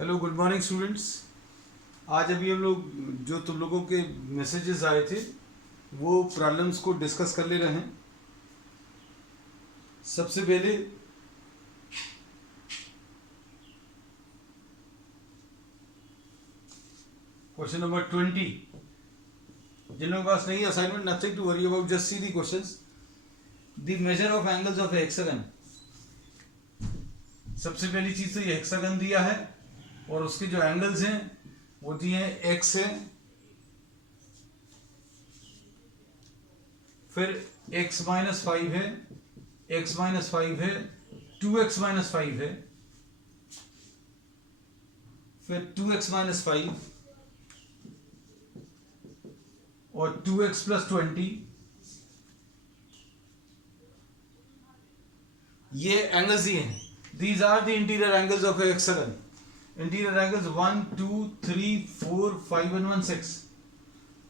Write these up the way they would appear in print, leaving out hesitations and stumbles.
Hello good morning students. आज अभी हम लोग जो तुम लोगों के मैसेजेस आए थे वो प्रॉब्लम्स को डिस्कस कर ले रहे हैं। सबसे पहले क्वेश्चन नंबर 20। जिन लोगों के पास नहीं assignment, nothing to worry about, just see the questions. The measure of angles of hexagon. सबसे पहली चीज तो ये हेक्सागन दिया है और उसके जो एंगल्स हैं वो दिए हैं एक्स है, फिर x माइनस 5 है, x माइनस 5 है, 2x माइनस 5 है, फिर 2x माइनस 5 और 2x प्लस 20। ये एंगल्स ही हैं। These are the interior angles of hexagon. Interior angles 1 2 3 4 5 and 1 6।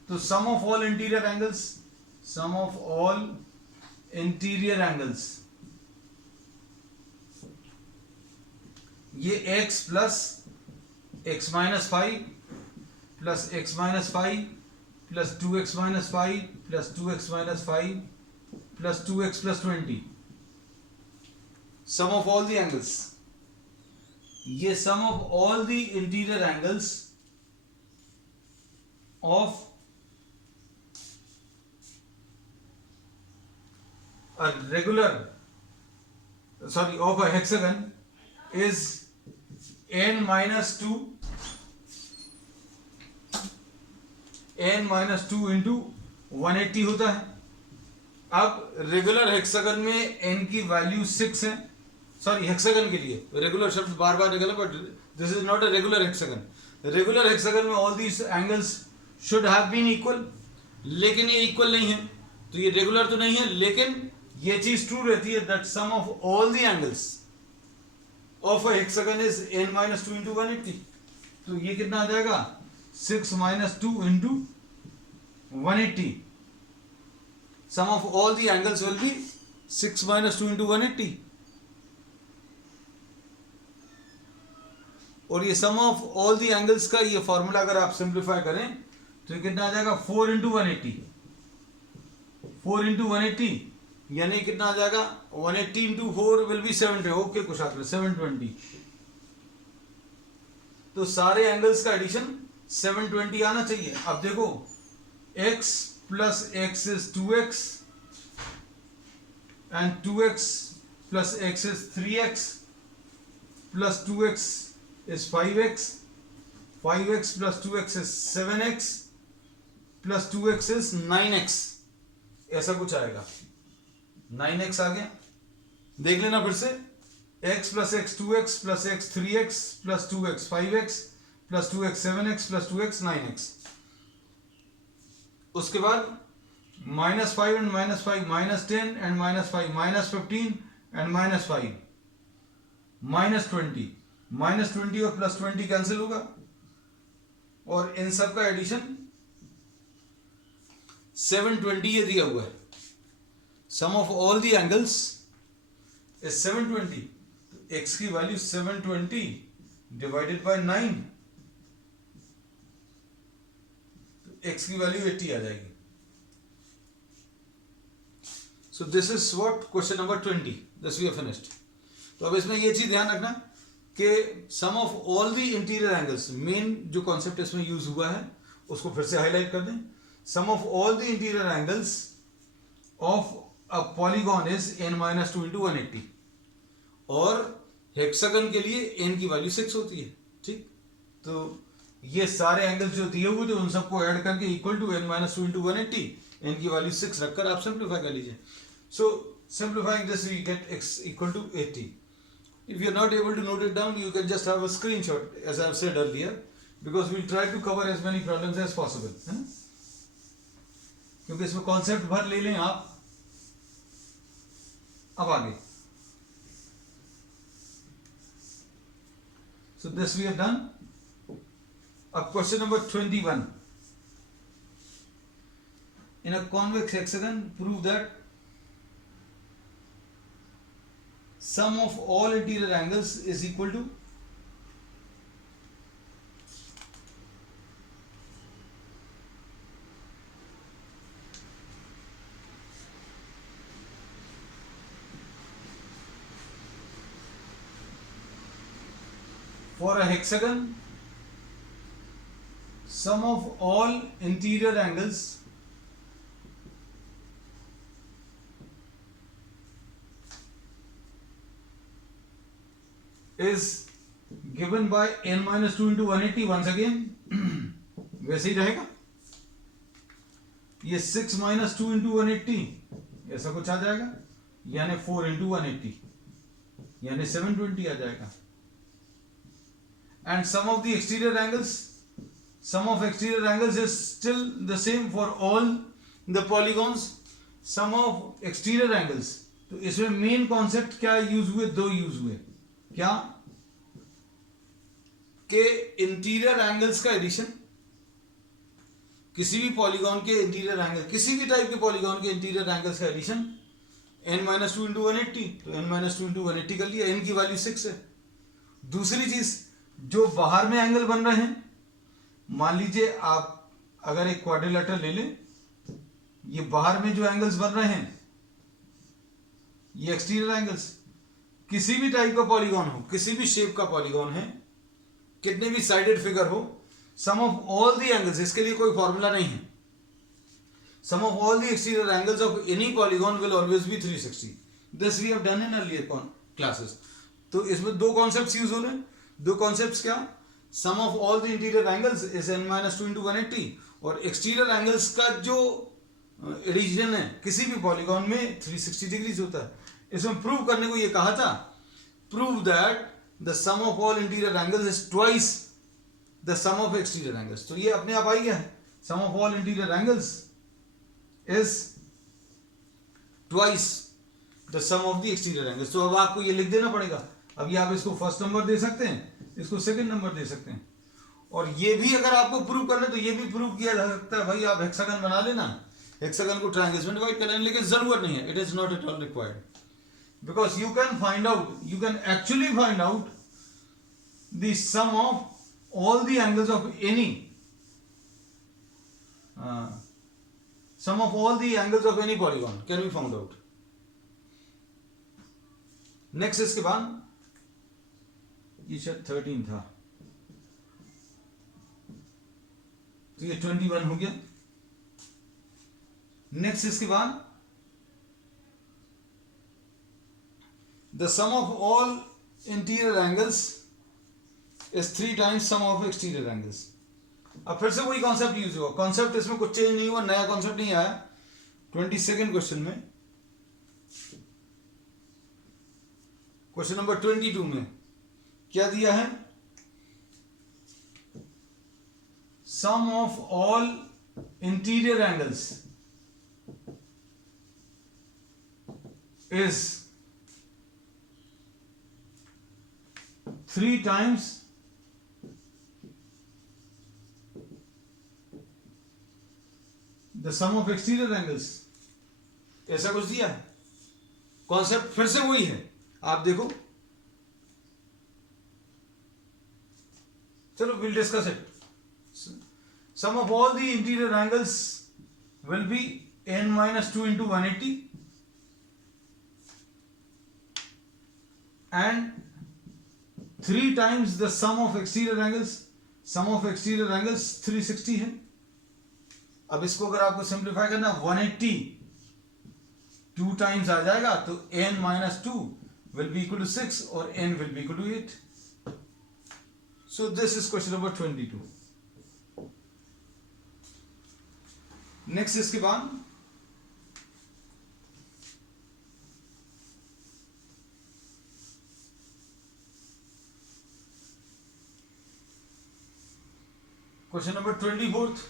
तो sum of all interior angles, sum of all interior angles, ये x plus x minus 5 plus x minus 5 plus 2x minus 5 plus 2x minus 5 plus 2x plus 20। Sum of all the angles, ये sum of all the interior angles of a regular, sorry, of a hexagon is n minus 2 into 180 होता है। अब regular hexagon में n की value 6 है। Sorry, hexagon के लिए regular शब्द बार बार निकला, but this is not a regular hexagon. Regular hexagon में all these angles should have been equal, लेकिन ये इक्वल नहीं है। तो ये रेगुलर तो नहीं है, लेकिन ये चीज ट्रू रहती है that sum of all the angles of a hexagon is n minus 2 into 180। तो ये कितना आ जाएगा? 6 minus 2 into 180। Sum of all the angles will be 6 minus 2 into 180। और ये sum of all the angles का ये फॉर्मूला अगर आप सिंप्लीफाई करें तो ये कितना आ जाएगा? 4 इंटू 180। 4 इंटू 180 यानी कितना आ जाएगा? 180 इंटू 4 विल बी 720। ओके कुशाग्र, 720। तो सारे एंगल्स का एडिशन 720 आना चाहिए। अब देखो, x plus x is 2x and 2x plus x is 3x plus 2x is 5x, 5x plus 2x is 7x plus 2x is 9x। ऐसा कुछ आएगा। 9x आ गया, देख लेना फिर से। x plus x 2x plus x 3x plus 2x 5x plus 2x 7x plus 2x 9x। उसके बाद minus 5 and minus 5 minus 10 and minus 5 minus 15 and minus 5 minus 20। Minus 20 और प्लस 20 कैंसिल होगा और इन सब का एडिशन 720 ये दिया हुआ है। Sum of all the angles is 720। तो x की वैल्यू 720 डिवाइडेड बाय 9, तो x की वैल्यू 80 आ जाएगी। So this is what question number 20। This we have finished. तो अब इसमें ये चीज ध्यान रखना कि sum of all the interior angles, main जो कॉन्सेप्ट इसमें यूज हुआ है उसको फिर से हाईलाइट कर दें। Sum of all the interior angles of a polygon is n minus 2 into 180। और हेक्सागन के लिए n की वैल्यू 6 होती है। ठीक, तो ये सारे एंगल्स जो दिए हुए थे उन सबको ऐड करके equal to n minus 2 into 180, n की वैल्यू 6 रखकर आप सिंप्लीफाई कर लीजिए। So simplifying this we get x equal to 80। If you are not able to note it down, you can just have a screenshot, as I have said earlier, because we'll try to cover as many problems as possible, है ना? क्योंकि इसमें concept भर ले लें आप। अब आगे, so this we have done. अब question number 21. In a convex hexagon, prove that sum of all interior angles is equal to for a hexagon, sum of all interior angles is given by n minus 2 into 180. once again वैसे ही रहेगा, ये 6 minus 2 into 180 ऐसा कुछ आ जाएगा, यानी 4 into 180 यानी 720 आ जाएगा. And sum of the exterior angles, sum of exterior angles is still the same for all the polygons. sum of exterior angles, तो इसमें मेन कॉन्सेप्ट क्या यूज हुए, दो यूज हुए. क्या के इंटीरियर एंगल्स का एडिशन, किसी भी पॉलीगॉन के इंटीरियर एंगल, किसी भी टाइप के पॉलीगॉन के इंटीरियर एंगल्स का एडिशन n माइनस 2 इंटू 180, तो n माइनस 2 इंटू 180 कर लिया, n की वैल्यू 6 है. दूसरी चीज, जो बाहर में एंगल बन रहे हैं, मान लीजिए आप अगर एक क्वाड्रिलेटरल ले लें, ये बाहर में जो एंगल्स बन रहे हैं ये एक्सटीरियर एंगल्स, किसी भी टाइप का पॉलीगॉन हो, किसी भी शेप का पॉलीगॉन है, कितने भी साइडेड फिगर हो, sum of all the angles, इसके लिए कोई फॉर्मूला नहीं है, sum of all the exterior angles of any polygon will always be 360. This we have done in earlier classes. तो इसमें दो कॉन्सेप्ट्स यूज हो रहे हैं. दो कॉन्सेप्ट्स क्या, sum of all the interior angles is n minus 2 into 180, और exterior angles का जो एडिशन है किसी भी पॉलीगॉन में 360 डिग्रीज होता है. इसमें प्रूव करने को ये कहा था, prove that the sum of all interior angles is twice the sum of exterior angles. तो ये अपने आप आ गया है, sum of all interior angles is twice the sum of the exterior angles. तो अब आपको ये लिख देना पड़ेगा. अभी आप इसको फर्स्ट नंबर दे सकते हैं, इसको सेकंड नंबर दे सकते हैं, और ये भी अगर आपको प्रूव करना है तो ये भी प्रूव किया जा सकता है. भाई आप हेक्सागन बना लेना, हेक्सागन को ट्रायंगल्स में डिवाइड कर लेना, लेकिन जरूरत नहीं है, it is not at all required, because you can find out, you can actually find out the sum of all the angles of any sum of all the angles of any polygon can be found out. next इसके बाद ये शायद 13 था, तो ये 21 हो गया. Next इसके बाद, the sum of all interior angles is 3 times sum of exterior angles. अब फिर से वही कॉन्सेप्ट यूज हुआ, कॉन्सेप्ट इसमें कुछ चेंज नहीं हुआ, नया कॉन्सेप्ट नहीं आया. 22nd क्वेश्चन में, क्वेश्चन नंबर 22 में क्या दिया है, sum of all interior angles is 3 times the sum of exterior angles. ऐसा कुछ दिया है, कॉन्सेप्ट फिर से वही है. आप देखो, चलो will discuss it. Sum of all the interior angles will be n minus 2 into 180 and 3 times the sum of exterior angles. sum of exterior angles 360 है. अब इसको अगर आपको सिंप्लीफाई करना, 180 2 टाइम्स आ जाएगा, तो n minus 2 will be equal to 6 और n will be equal to 8. so this is question number 22. next इसके बाद क्वेश्चन नंबर 24th.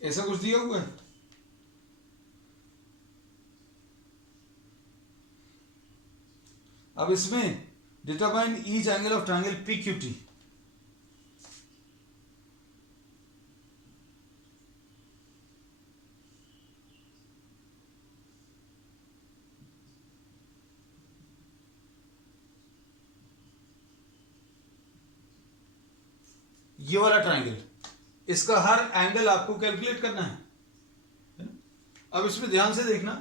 ऐसा कुछ दिया हुआ है, अब इसमें determine each angle of triangle PQT. ये वाला ट्राइंगल, इसका हर एंगल आपको कैलकुलेट करना है ना? अब इसमें ध्यान से देखना,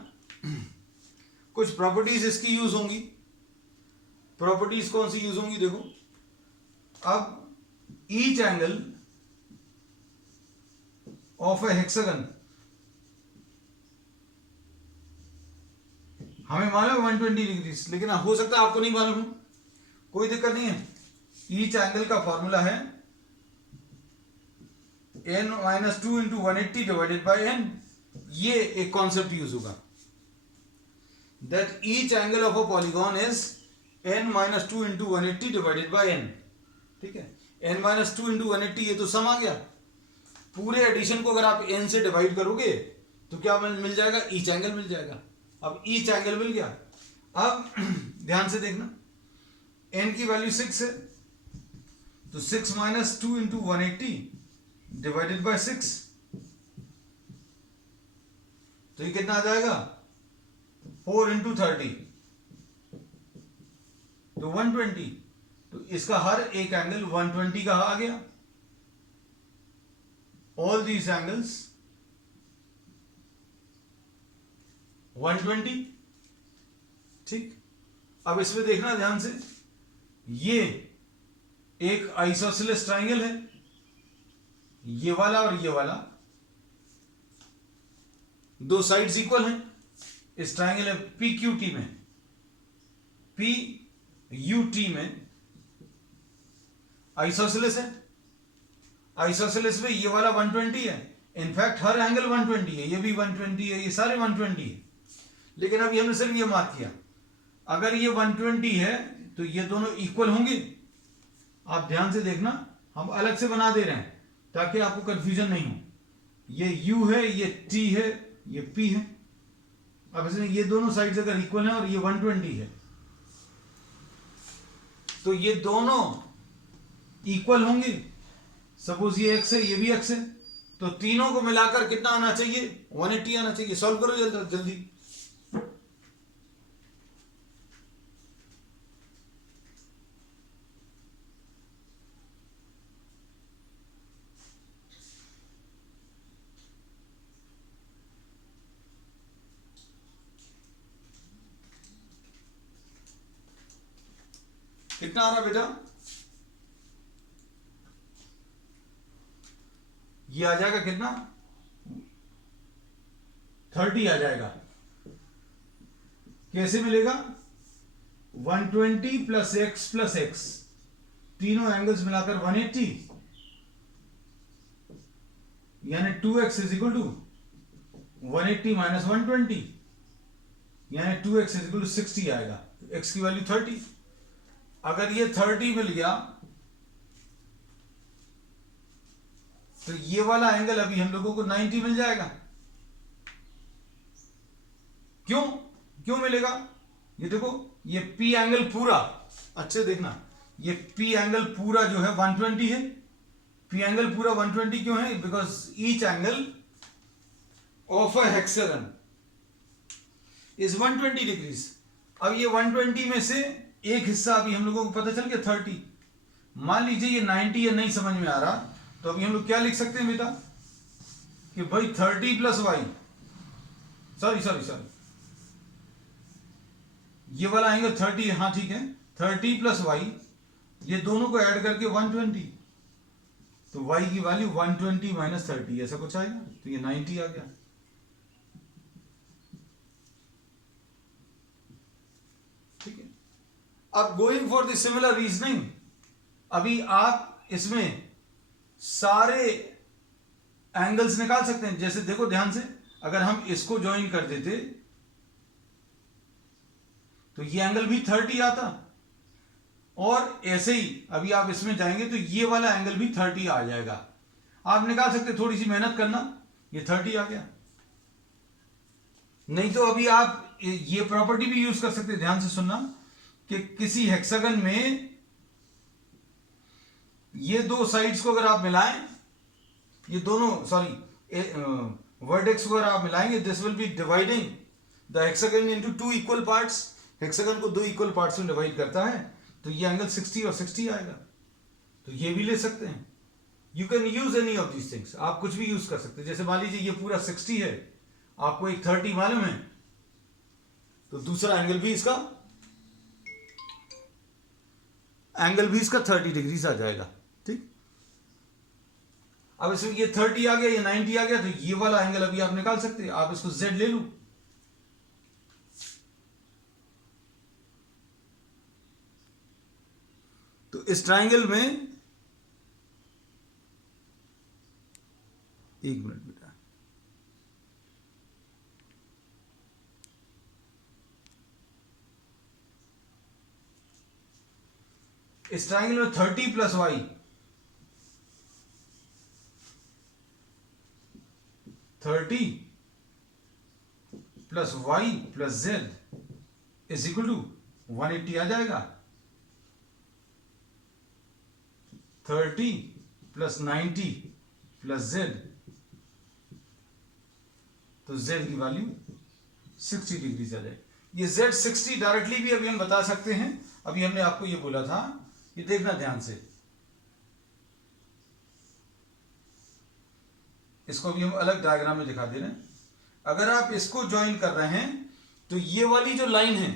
कुछ प्रॉपर्टीज इसकी यूज होंगी। प्रॉपर्टीज कौन सी यूज होंगी देखो। अब each angle of A hexagon, हमें मालूम है 120 डिग्री, लेकिन हो सकता है आपको नहीं मालूम हो, कोई दिक्कत नहीं है। ईच एंगल का फॉर्मूला है n-2 into 180 divided by n। ये एक कॉन्सेप्ट यूज होगा, that each angle of a polygon is n-2 into 180 divided by n। ठीक है, n-2 इंटू 180, ये तो सम आ गया। पूरे एडिशन को अगर आप n से डिवाइड करोगे तो क्या मिल जाएगा? ईच एंगल मिल जाएगा। अब ईच एंगल मिल गया। अब ध्यान से देखना, n की वैल्यू 6 है, तो 6 माइनस 2 इंटू 180 डिवाइडेड बाय 6, तो ये कितना आ जाएगा? 4 इंटू 30, तो 120। तो इसका हर एक एंगल 120 का आ गया। All these angles 120। ठीक, अब इसमें देखना ध्यान से, ये एक आइसोसेलेस ट्राइंगल है, ये वाला और ये वाला, दो साइड्स इक्वल हैं। इस ट्राइंगल है PQT में, PUT में आइसोसेलेस है। आइसोसेलेस में ये वाला 120 है, इनफैक्ट हर एंगल 120 है, ये भी 120 है, ये सारे 120 है। लेकिन अभी हमने सिर्फ ये मार्क किया, अगर ये 120 है तो ये दोनों इक्वल होंगे। आप ध्यान से देखना, हम अलग से बना दे रहे हैं ताकि आपको कंफ्यूजन नहीं हो। ये U है, ये T है, ये P है। अब इसमें ये दोनों साइड्स अगर इक्वल है और ये 120 है, तो ये दोनों इक्वल होंगे। सपोज ये x है, ये भी x है, तो तीनों को मिलाकर कितना आना चाहिए? 180 आना चाहिए। सॉल्व करो जल्दी। कितना आ रहा बेटा? ये आ जाएगा कितना? 30 आ जाएगा। कैसे मिलेगा? 120 प्लस x, तीनों एंगल्स मिलाकर 180, यानी 2x is equal to 180 minus 120, यानी 2x इज इक्वल टू 60 आएगा। x की वैल्यू 30। अगर ये 30 मिल गया तो ये वाला एंगल अभी हम लोगों को 90 मिल जाएगा। क्यों मिलेगा? ये देखो, ये P एंगल पूरा, अच्छे देखना, ये P एंगल पूरा जो है 120 है। P एंगल पूरा 120 क्यों है? Because each angle of a hexagon is 120 degrees. अब ये 120 में से एक हिस्सा अभी हम लोगों को पता चल गया 30। मान लीजिए ये 90 या नहीं समझ में आ रहा, तो अभी हम लोग क्या लिख सकते हैं बेटा कि भाई 30 प्लस वाई, सॉरी, ये वाला एंगल 30, हाँ ठीक है, 30 प्लस वाई, ये दोनों को ऐड करके 120, तो वाई की वैल्यू 120 माइनस 30 ऐसा कुछ आएगा, तो ये 90 आ गया। ठीक है, अब going for the similar reasoning, अभी आप इसमें सारे एंगल्स निकाल सकते हैं। जैसे देखो ध्यान से, अगर हम इसको ज्वाइन कर देते तो ये एंगल भी 30 आता, और ऐसे ही अभी आप इसमें जाएंगे तो ये वाला एंगल भी 30 आ जाएगा। आप निकाल सकते, थोड़ी सी मेहनत करना, ये 30 आ गया। नहीं तो अभी आप ये प्रॉपर्टी भी यूज कर सकते, ध्यान से सुनना, कि किसी हेक्सागन में ये दो साइड्स को अगर आप मिलाएं, ये दोनों वर्टेक्स को अगर आप मिलाएंगे, this will be dividing the hexagon into 2 equal parts. Hexagon को 2 इक्वल पार्ट्स में डिवाइड करता है, तो ये एंगल 60 और 60 आएगा। तो ये भी ले सकते हैं। You can use any of these things, आप कुछ भी यूज कर सकते हैं। जैसे मान लीजिए ये पूरा 60 है, आपको एक 30 मालूम है, तो दूसरा एंगल भी इसका 30 डिग्रीज आ जाएगा। ठीक, अब इसमें ये 30 आ गया, ये 90 आ गया, तो ये वाला एंगल अभी आप निकाल सकते हैं। आप इसको z ले लो, तो इस ट्राइंगल में, एक मिनट बेटा, इस ट्राइंगल में 30 plus y, 30 plus y plus z is equal to 180 आ जाएगा। 30 प्लस 90 प्लस जेड, तो जेड की वैल्यू 60 डिग्री आ जाएगी। ये जेड 60 डायरेक्टली भी अभी हम बता सकते हैं, अभी हमने आपको ये बोला था, ये देखना ध्यान से, इसको भी हम अलग डायग्राम में दिखा दे रहे हैं। अगर आप इसको ज्वाइन कर रहे हैं तो ये वाली जो लाइन है,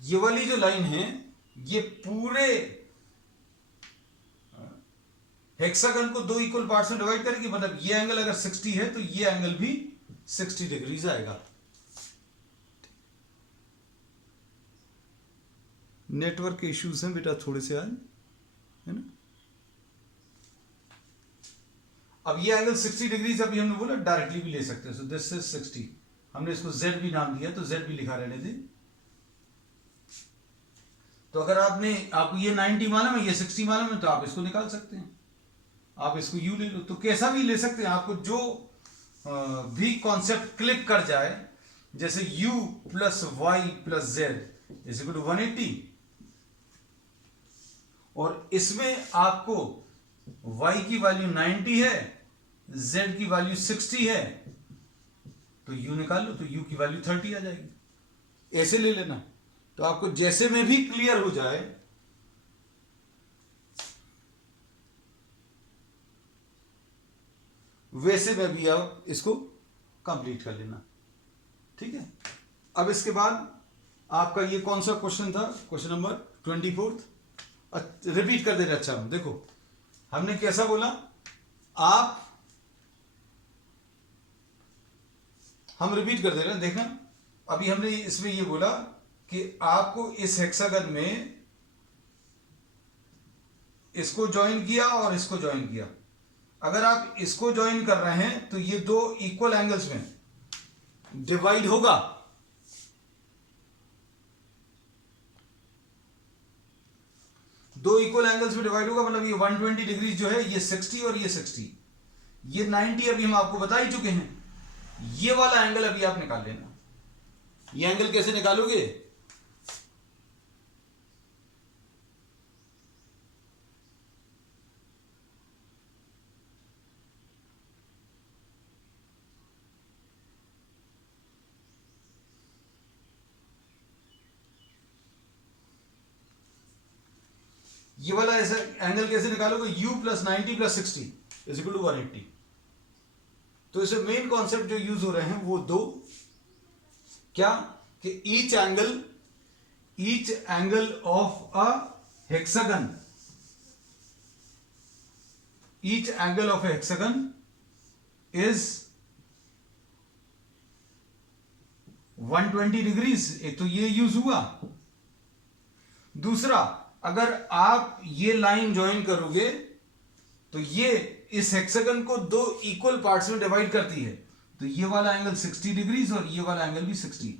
ये वाली जो लाइन है, ये पूरे हेक्सागन को दो इक्वल पार्ट्स में डिवाइड करेगी। मतलब ये एंगल अगर 60 है तो ये एंगल भी 60 डिग्रीज आएगा। नेटवर्क के इश्यूज हैं बेटा थोड़े से आज, है ना। अब ये एंगल 60 डिग्रीज अभी हमने बोला डायरेक्टली भी ले सकते हैं। सो दिस इज 60, हमने इसको z भी नाम दिया, तो z भी लिखा रहने दे। तो अगर आपको ये 90 मालूम है, ये 60 मालूम है, तो आप इसको निकाल सकते हैं। आप इसको u ले लो, तो कैसा भी ले सकते हैं, आपको जो भी कॉन्सेप्ट क्लिक कर जाए। जैसे u plus y plus z is equal to 180, और इसमें आपको y की वैल्यू 90 है, z की वैल्यू 60 है, तो u निकाल लो, तो u की वैल्यू 30 आ जाएगी। ऐसे ले लेना, तो आपको जैसे में भी क्लियर हो जाए, वैसे में भी आप इसको कंप्लीट कर लेना। ठीक है, अब इसके बाद आपका ये कौन सा क्वेश्चन था, क्वेश्चन नंबर 24। रिपीट कर दे रहे। अच्छा देखो, हमने कैसा बोला, हम रिपीट कर दे रहे हैं। देखना, अभी हमने इसमें ये बोला कि आपको इस हेक्सागन में इसको ज्वाइन किया और इसको ज्वाइन किया। अगर आप इसको ज्वाइन कर रहे हैं तो ये दो इक्वल एंगल्स में डिवाइड होगा। दो इक्वल एंगल्स में डिवाइड होगा, मतलब ये 120 डिग्री जो है, ये 60 और ये 60, ये 90 अभी हम आपको बता ही चुके हैं। ये वाला एंगल अभी आप निकाल लेना। ये एंगल कैसे निकालोगे, ये वाला ऐसा एंगल कैसे निकालोगे, u plus 90 plus 60 is equal to 180। तो इसमें मेन कॉन्सेप्ट जो यूज हो रहे हैं वो दो, क्या कि each angle of a hexagon, each angle of A hexagon is 120 degrees. एक तो ये यूज हुआ। दूसरा, अगर आप ये लाइन ज्वाइन करोगे तो ये इस हेक्सागन को दो इक्वल पार्ट्स में डिवाइड करती है, तो ये वाला एंगल 60 डिग्रीज और ये वाला एंगल भी 60,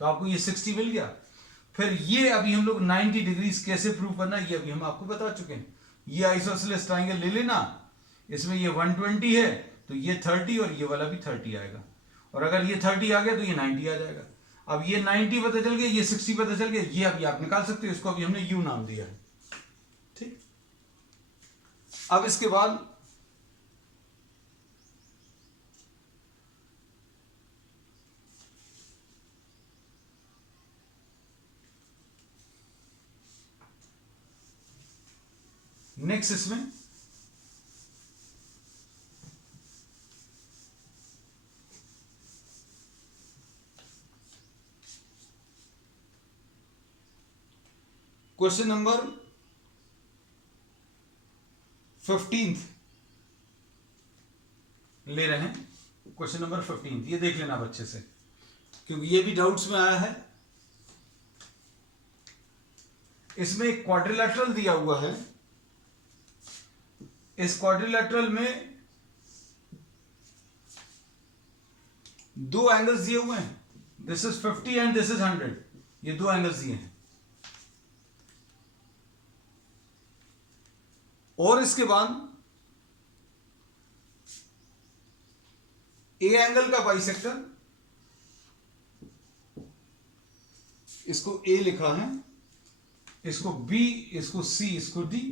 तो आपको ये 60 मिल गया। फिर ये अभी हम लोग 90 डिग्रीज कैसे प्रूव करना है, ये अभी हम आपको बता चुके हैं। ये आइसोसेलेस ट्राइंगल ले लेना, इसमें ये 120 है तो ये 30 और ये वाला भी 30 आएगा, और अगर ये 30 आ गया तो ये 90 आ जाएगा। अब ये 90 पता चल गया, ये 60 पता चल गया, ये अभी आप निकाल सकते हो। इसको अभी हमने u नाम दिया है। ठीक, अब इसके बाद नेक्स्ट इसमें क्वेश्चन नंबर 15 ले रहे हैं। क्वेश्चन नंबर 15 ये देख लेना बच्चे से, क्योंकि ये भी डाउट्स में आया है। इसमें एक क्वाड्रिलेटरल दिया हुआ है। इस क्वाड्रिलेटरल में दो एंगल्स दिए हुए हैं, this is 50 and this is 100। ये दो एंगल्स दिए हैं और इसके बाद ए एंगल का बाइसेक्टर, इसको ए लिखा है, इसको बी, इसको सी, इसको डी।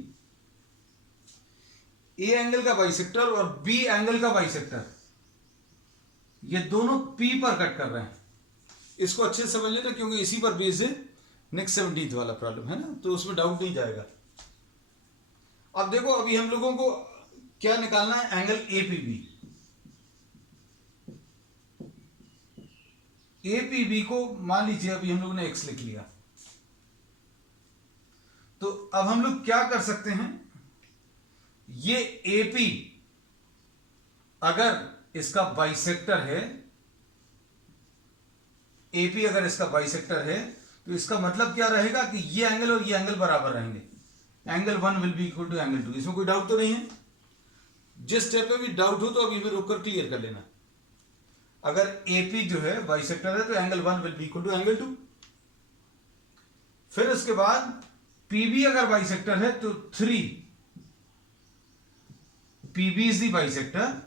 ए एंगल का बाइसेक्टर और बी एंगल का बाइसेक्टर, ये दोनों पी पर कट कर रहे हैं। इसको अच्छे से समझ लेना, क्योंकि इसी पर बेस्ड है नेक्स्ट 17th वाला प्रॉब्लम है ना, तो उसमें डाउट नहीं जाएगा। अब देखो, अभी हम लोगों को क्या निकालना है, एंगल एपीबी। एपीबी को मान लीजिए अभी हम लोगों ने एक्स लिख लिया, तो अब हम लोग क्या कर सकते हैं, ये एपी अगर इसका बाइसेक्टर है, एपी अगर इसका बाइसेक्टर है, तो इसका मतलब क्या रहेगा कि ये एंगल और ये एंगल बराबर रहेंगे। Angle 1 will be equal to angle 2। इसमें कोई डाउट तो नहीं है। जिस स्टेप पे भी डाउट हो तो अभी में रोककर क्लियर कर लेना। अगर एपी जो है बाइसेक्टर है तो angle 1 will be equal to angle 2। फिर उसके बाद पीबी अगर बाइसेक्टर है तो 3 पीबी इज द बाइसेक्टर,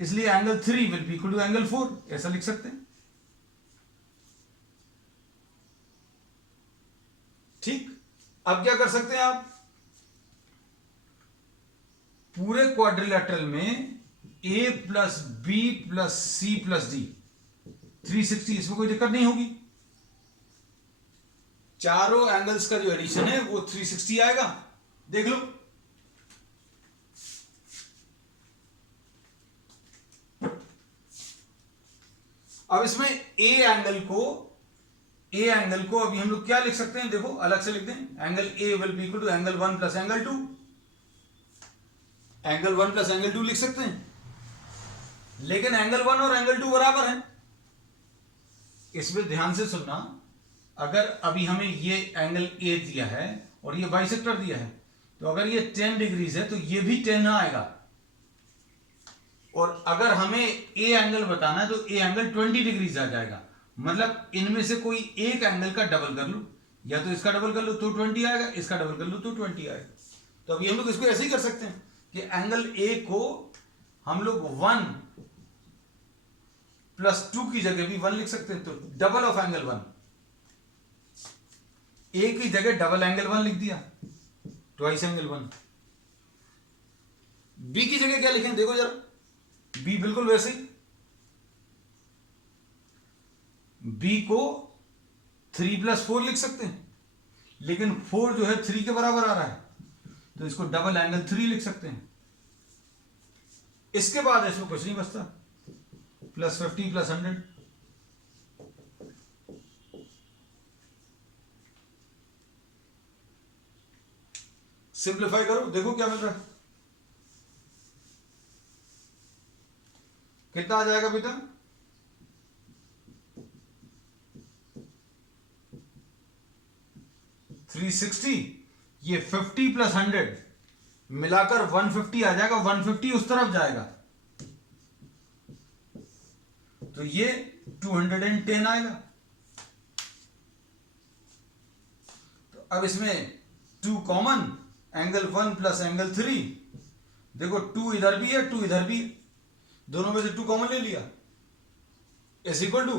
इसलिए angle 3 will be equal to angle 4, ऐसा लिख सकते हैं। ठीक, अब क्या कर सकते हैं आप, पूरे क्वाड्रिलेटरल में A plus B plus C plus D 360, इसमें कोई दिक्कत नहीं होगी। चारों एंगल्स का जो एडिशन है वो 360 आएगा, देख लो। अब इसमें ए एंगल को अभी हम लोग क्या लिख सकते हैं, देखो अलग से लिख दें। Angle A will be equal to angle 1 plus angle 2। Angle 1 plus angle 2 लिख सकते हैं, लेकिन एंगल 1 और एंगल 2 बराबर हैं। इसमें ध्यान से सुनना, अगर अभी हमें ये एंगल ए दिया है और ये बाइसेक्टर दिया है, तो अगर ये 10 डिग्रीज है तो ये भी 10 आएगा। और अगर हमें ए एंगल बताना है तो ए एंगल 20 डिग्रीज आ जाएगा। मतलब इनमें से कोई एक एंगल का डबल कर लो, या तो इसका डबल कर लो तो 20 आएगा, इसका डबल कर लो तो 20 आएगा। तो अभी हम लोग इसको ऐसे ही कर सकते हैं कि एंगल ए को हम लोग 1 प्लस 2 की जगह भी 1 लिख सकते हैं, तो डबल ऑफ एंगल 1। ए की जगह डबल एंगल 1 लिख दिया, ट्वाइस एंगल 1। बी की जगह क्या लिखें, देखो जरा, बी बिल्कुल वैसे ही। बी को 3 प्लस 4 लिख सकते हैं, लेकिन 4 जो है 3 के बराबर आ रहा है, तो इसको डबल एंगल 3 लिख सकते हैं। इसके बाद इसमें कुछ नहीं बचता, प्लस 50 प्लस 100। सिंप्लीफाई करो, देखो क्या मिल रहा है, कितना आ जाएगा बेटा, 360। ये 50 प्लस 100 मिलाकर 150 आ जाएगा, 150 उस तरफ जाएगा, तो ये 210 आएगा। तो अब इसमें 2 कॉमन, एंगल 1 प्लस एंगल 3, देखो 2 इधर भी है 2 इधर भी है, दोनों में से 2 कॉमन ले लिया, इज इक्वल टू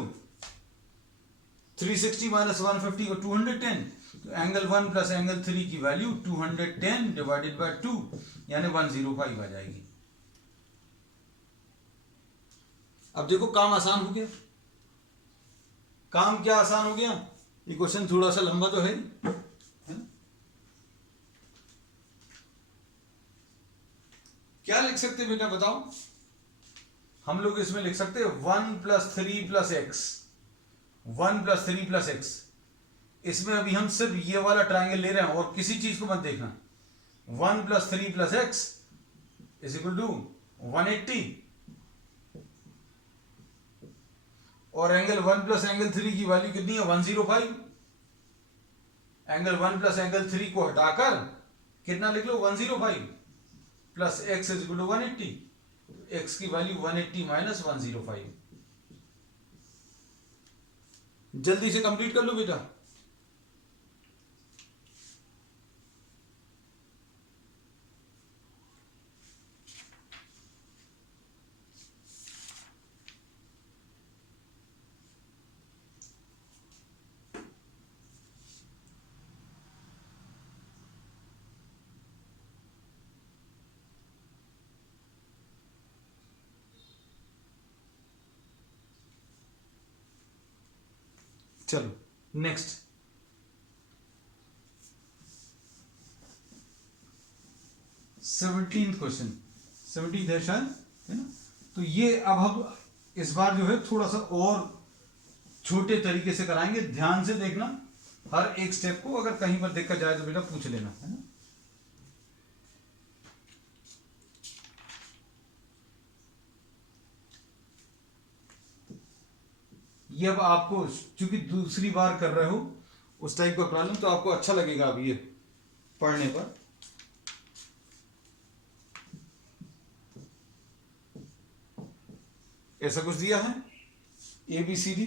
360 माइनस 150 को 210, तो एंगल 1 प्लस एंगल 3 की वैल्यू 210 डिवाइडेड बाय 2 यानी 105 आ जाएगी। अब देखो काम आसान हो गया। काम क्या आसान हो गया? ये क्वेश्चन थोड़ा सा लंबा तो है ना? क्या लिख सकते हैं बेटा बताओ? हम लोग इसमें लिख सकते हैं 1 plus 3 plus x, 1 plus 3 plus x. इसमें अभी हम सिर्फ ये वाला ट्राइंगल ले रहे हैं और किसी चीज को मत देखना। 1 plus 3 plus x is equal to 180 और एंगल 1 प्लस एंगल 3 की वैल्यू कितनी है? 105। एंगल 1 प्लस एंगल 3 को हटाकर कितना लिख लो? 105 plus x is equal to 180। X की वैल्यू 180 माइनस 105। जल्दी से कंप्लीट कर लो बेटा। चलो नेक्स्ट। 17th क्वेश्चन, 17th है शायद, है ना? तो ये अब हम इस बार जो है थोड़ा सा और छोटे तरीके से कराएंगे। ध्यान से देखना हर एक स्टेप को, अगर कहीं पर दिक्कत जाए तो बेटा पूछ लेना, है ना? ये अब आपको चूंकि दूसरी बार कर रहे हो उस टाइप का प्रॉब्लम, तो आपको अच्छा लगेगा अब ये पढ़ने पर। ऐसा कुछ दिया है ABCD,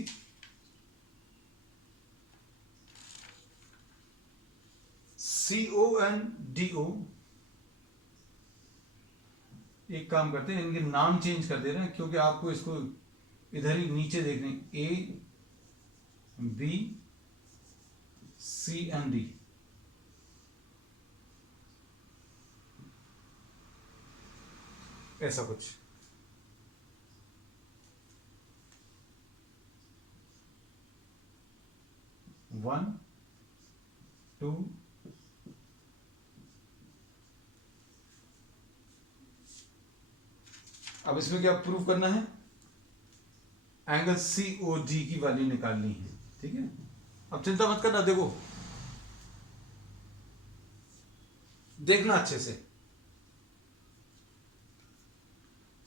CONDO। एक काम करते हैं, इनके नाम चेंज कर दे रहे हैं क्योंकि आपको इसको इधर ही नीचे देखने, ABCD। ऐसा कुछ। वन टू अब इसमें क्या प्रूव करना है? एंगल COD की वैल्यू निकालनी है, ठीक है? अब चिंता मत करना, देखो देखना अच्छे से।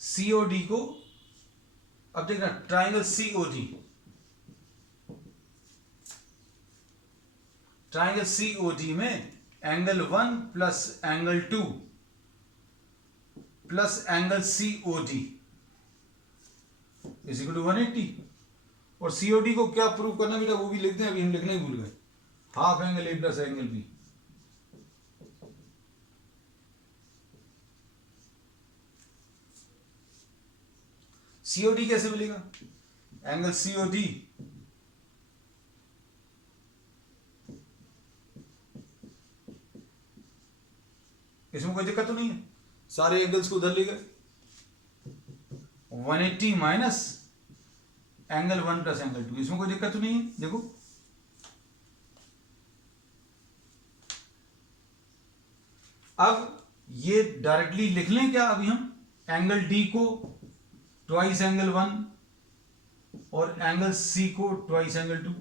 COD को अब देखना, ट्राइंगल COD, ट्राइंगल COD में angle 1 plus angle 2 plus angle COD is equal to 180। और COD को क्या प्रूव करना बेटा वो भी लिख दें, अभी हम लिखना ही भूल गए। Half angle A plus angle B। COD कैसे मिलेगा? एंगल COD इसमें कोई दिक्कत तो नहीं है, सारे एंगल्स को उधर ले गए। 180 माइनस एंगल 1 प्लस एंगल 2, इसमें कोई दिक्कत तो नहीं है। देखो अब ये डायरेक्टली लिख लें क्या? अभी हम एंगल D को ट्वाइस एंगल 1 और एंगल C को ट्वाइस एंगल 2,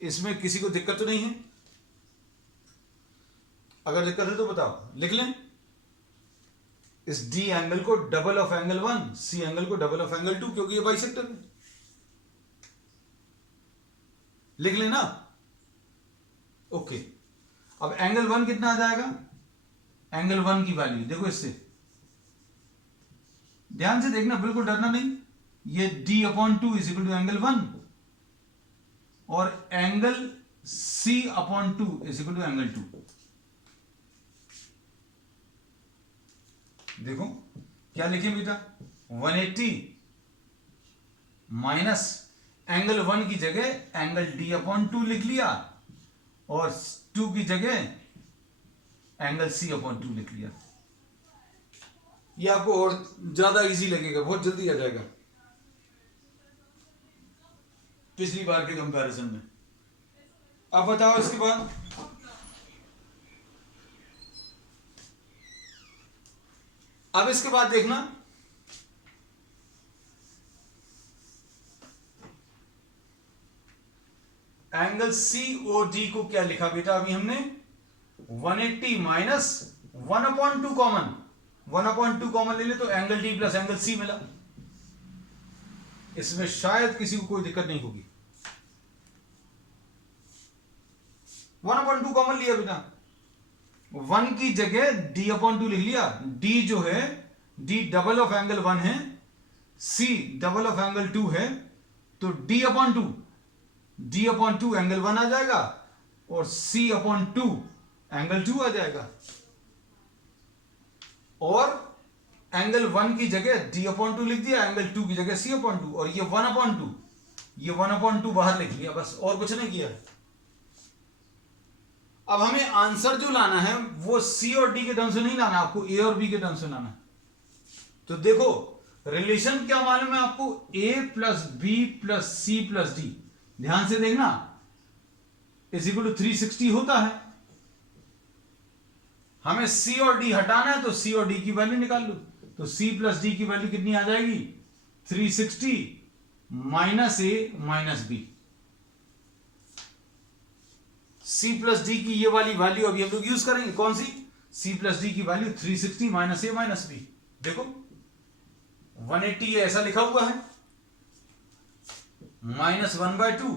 इसमें किसी को दिक्कत तो नहीं है? अगर दिक्कत है तो बताओ, लिख लें। इस D एंगल को double of angle 1, C angle को डबल ऑफ एंगल 2, क्योंकि ये बाइसेक्टर है। लिख लेना। ओके, अब एंगल 1 कितना आ जाएगा? एंगल 1 की वैल्यू देखो, इससे ध्यान से देखना, बिल्कुल डरना नहीं। ये D/2 is equal to angle 1 और angle C/2 is equal to angle 2। देखो क्या लिखे बेटा? 180 माइनस एंगल 1 की जगह एंगल D/2 लिख लिया और 2 की जगह एंगल C अपॉन 2 लिख लिया। ये आपको और ज्यादा इजी लगेगा, बहुत जल्दी आ जाएगा पिछली बार के कंपैरिजन में। अब बताओ इसके बाद, अब इसके बाद देखना एंगल COD को क्या लिखा बेटा अभी हमने 180 माइनस 1/2 कॉमन, 1/2 कॉमन ले ले तो angle D plus angle C मिला। इसमें शायद किसी को कोई दिक्कत नहीं होगी। 1/2 कॉमन लिया बेटा, 1 की जगह D/2 लिख लिया। D जो है D डबल ऑफ एंगल 1 है, C डबल ऑफ एंगल 2 है, तो D/2 एंगल 1 आ जाएगा और C/2 एंगल 2 आ जाएगा। और एंगल 1 की जगह D/2 लिख दिया, एंगल 2 की जगह C/2, और ये 1/2, ये 1/2 बाहर लिख लिया, बस और कुछ नहीं किया। अब हमें आंसर जो लाना है वो C और D के टर्म से नहीं लाना, आपको A और B के टर्म से लाना है। तो देखो रिलेशन क्या मालूम है आपको, A plus B plus C plus D, ध्यान से देखना, इज इक्वल टू 360 होता है। हमें C और D हटाना है तो C और D की वैल्यू निकाल लो, तो C प्लस D की वैल्यू कितनी आ जाएगी 360 minus A minus B। C plus D की ये वाली वैल्यू अभी हम लोग यूज करेंगे, कौन सी, C प्लस डी की value 360 minus A minus B। देखो 180 ऐसा लिखा हुआ है, -1/2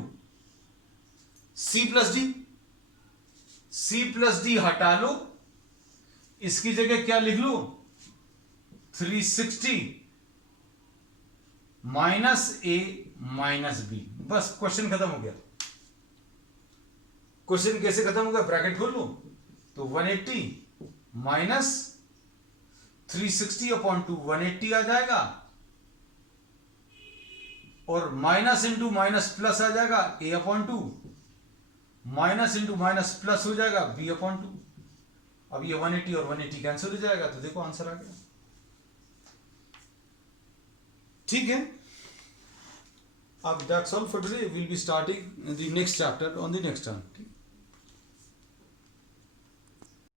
C plus D, C plus D हटा लो, इसकी जगह क्या लिख लो 360 माइनस A माइनस B। बस क्वेश्चन खत्म हो गया। क्वेश्चन कैसे खत्म होगा, ब्रैकेट खोल लो, तो 180 माइनस 360/2 180 आ जाएगा, और माइनस इंटू माइनस प्लस आ जाएगा A/2, minus into minus plus हो जाएगा B/2। अब ये 180 और 180 कैंसिल हो जाएगा, तो देखो आंसर आ गया। ठीक है, अब that's all for today, will be starting the next chapter on the next term.